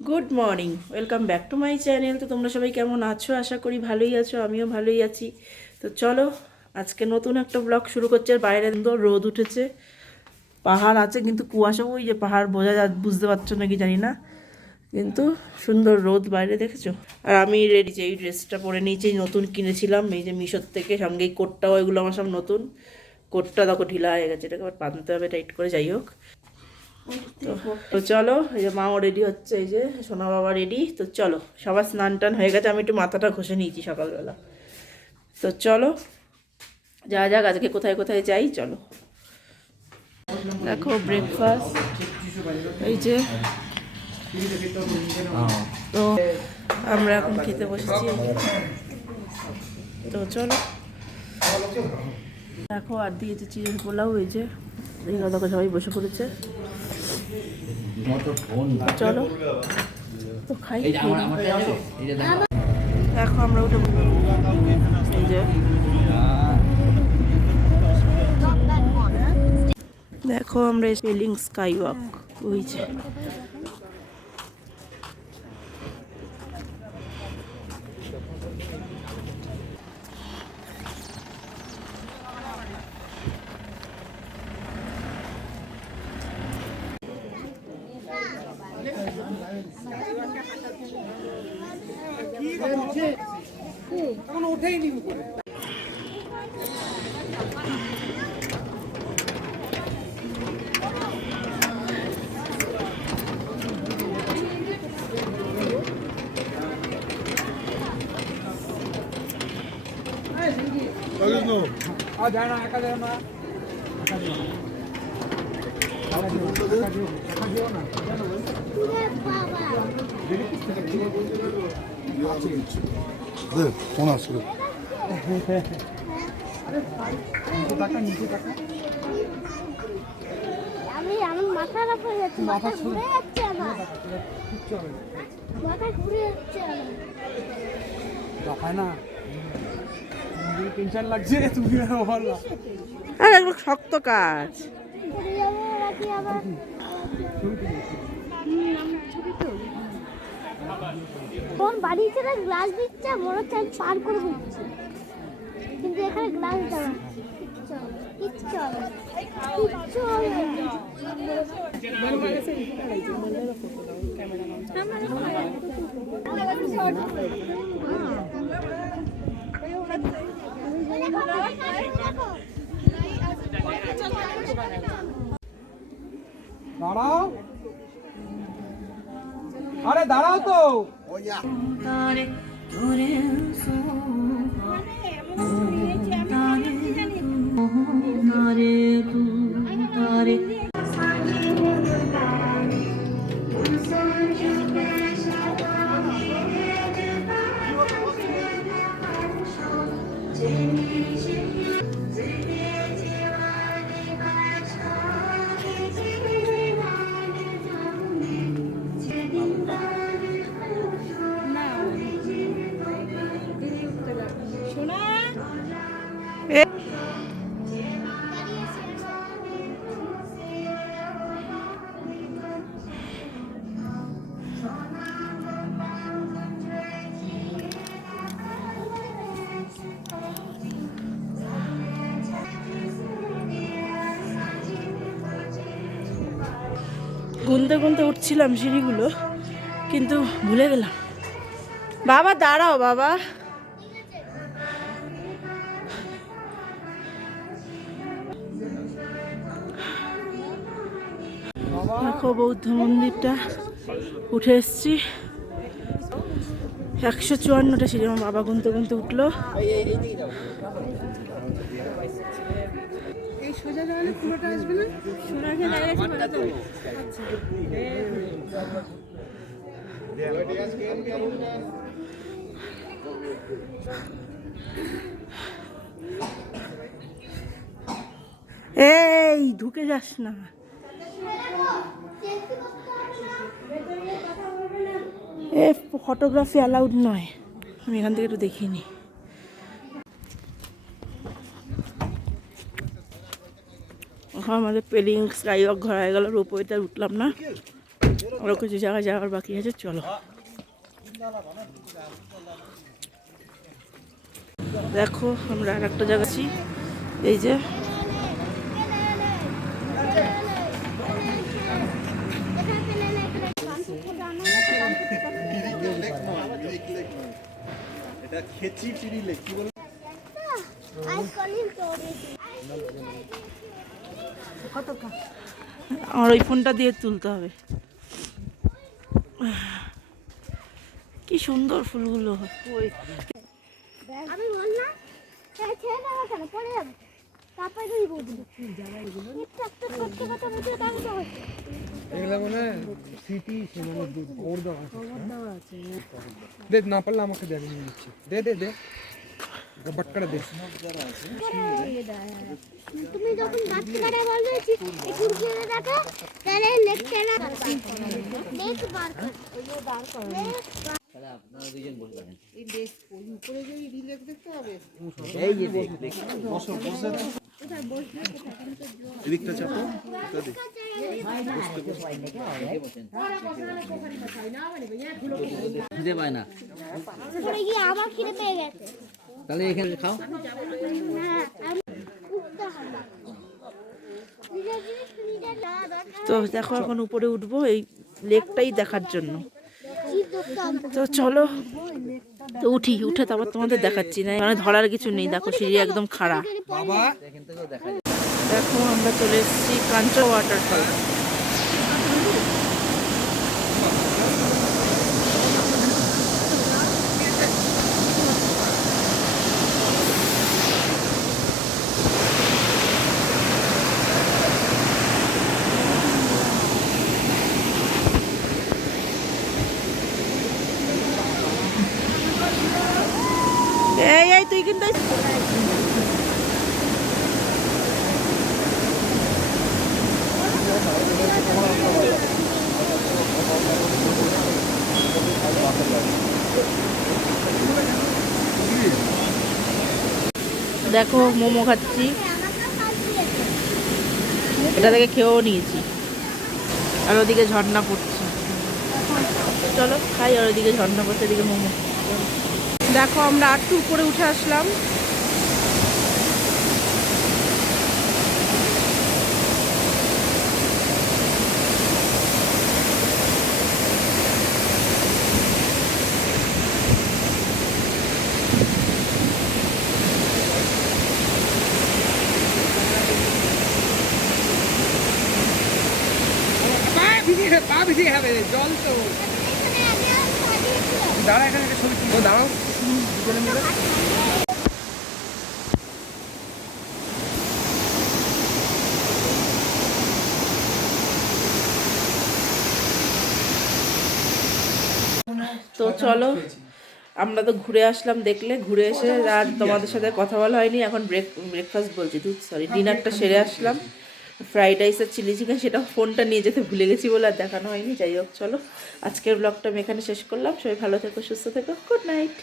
Good morning, welcome back to my channel. তো তোমরা সবাই কেমন আছো? আশা করি ভালোই আছো, আমিও ভালোই আছি। তো চলো আজকে নতুন একটা ব্লগ শুরু করছে। বাইরে সুন্দর রোদ উঠেছে, পাহাড় আছে কিন্তু কুয়াশা, ওই যে পাহাড় বুঝতে পারছো নাকি জানি না, কিন্তু সুন্দর রোদ বাইরে, দেখেছো? আর আমি রেডি, যে এই ড্রেসটা পরে নিয়েছি, নতুন কিনেছিলাম এই যে মিশোর থেকে, সঙ্গে এই কোটটাও, এগুলো আমার সব নতুন। কোটটা দেখো ঢিলা হয়ে গেছে, এটাকে আবার বাঁধতে হবে টাইট করে, যাই হোক। তো চলো, এই যে মাও রেডি হচ্ছে, এই যে সোনা বাবা রেডি। তো চলো, সবার স্নান টান হয়ে গেছে, আমি একটু মাথাটা ঘষে নিয়েছি সকালবেলা। তো চলো যা যাক, আজকে কোথায় কোথায় যাই চলো। দেখো ব্রেকফাস্ট, এই যে। তো আমরা এখন খেতে বসেছি, তো চলো। দেখো আর দিয়েছে চিড়ের পোলাও, এই যে দেখো সবাই বসে পড়েছে। চলো তো খাই। দেখো আমরা উঠে, এই যে দেখো আমরা পেলিং স্কাইওয়াক, ওই যে ওঠেইনি উপরে। ফোন আসলো, আমি আমার মাথা খারাপ হয়ে যাচ্ছে, মাথা ঘুরে যাচ্ছে, আমার মাথা ঘুরে যাচ্ছে, না টেনশন লাগছে, তুমি বললা। আর এগুলো শক্ত কাজ। ঘুরে যাবো নাকি আবার? কোন বাড়ি ছেড়ে গ্লাস দিচ্ছে, মনে হচ্ছে আমি পার করে দিচ্ছি, কিন্তু এখানে গ্লাস দেওয়া কিচ্ছু হবে না, কিচ্ছু হবে না। দাঁড়াও, আরে দাঁড়াও তো। গুনতে গুনতে উঠছিলাম সিঁড়িগুলো, কিন্তু ভুলে গেলাম। বাবা দাঁড়াও, বাবা দেখো বৌদ্ধ মন্দিরটা উঠে এসছি। 154টা সিঁড়ি, আমার বাবা গুনতে গুনতে উঠলো। এই ঢুকে যাস না, এ ফটোগ্রাফি অ্যালাউড নয়। আমি এখান থেকে একটু দেখিনি। আমাদের পেলিং স্কাইওয়াক ঘোরা হয়ে গেল, রোপওয়েতে উঠলাম না। আরও কিছু জায়গায় যাওয়ার বাকি আছে, চলো। দেখো আমরা আর একটা জায়গা আছি, এই যে আমার ওই ফোনটা দিয়ে তুলতে হবে। কি সুন্দর ফুলগুলো। আমি বললাম ছেড়ে দেবো কেন, পড়ে যাবে, তারপরে তুই বুঝবি একটু একটু করতে করতে বুঝে তারপরে তো হচ্ছে। এগুলা মানে সিটি মানে ওর দাও আছে। দে না পারলে আমাকে দে, আমি নিয়ে নিচ্ছি। দে দে দে বাটকাটা দে। তুমি যখন বাচ্চারা বলছি এই কুরকুরে দেখো, তাহলে লেকচারা লেক বার কর, ওই বার কর। তাহলে আপনারা দুইজন বলবেন এই লেক ওই উপরে যে রিলেক দেখতে হবে, এই যে দেখ দেখ বসো বসে কোথায় বসবে, কোথায় এদিকটা চাপো, এটা দেখ বসতে বসেন খুঁজে পায় না, পরে গিয়ে আবার খিদে পেয়ে গেছে, তাহলে এখানে খাও না। তো দেখো এখন উপরে উঠবো এই লেকটাই দেখার জন্য। তো চলো, তো উঠে তারপর তোমাদের দেখাচ্ছি, না মানে ধরার কিছু নেই। দেখো সিঁড়ি একদম খাড়া। দেখো আমরা চলে এসেছি কাঞ্চন ওয়াটারফল। এই তুই কিন্তু দেখো মোমো খাচ্ছি, এটা থেকে খেয়েও নিয়েছি, আর ওদিকে ঝর্ণা পড়ছে। চলো খাই, আর ওদিকে ঝর্ণা পড়ছে, এদিকে মোমো। দেখো আমরা আর একটু উপরে উঠে আসলাম। পা ভিজে হবে, জল তো দাঁড়া, এখানে একটা ছবি তুলবো, দাঁড়াও দুজনে মিলে। তো চলো আমরা তো ঘুরে আসলাম, দেখলে ঘুরে এসে আর তোমাদের সাথে কথা বলা হয়নি। এখন ব্রেকফাস্ট বলছি, ডিনারটা সেরে আসলাম। ফ্রাইড রাইস আর চিলি চিকেন, সেটা ফোনটা নিয়ে যেতে ভুলে গেছি বলে আর দেখানো হয়নি। যাই হোক চলো, আজকের ব্লগটা আমি এখানে শেষ করলাম। সবাই ভালো থেকো, সুস্থ থেকো, গুড নাইট।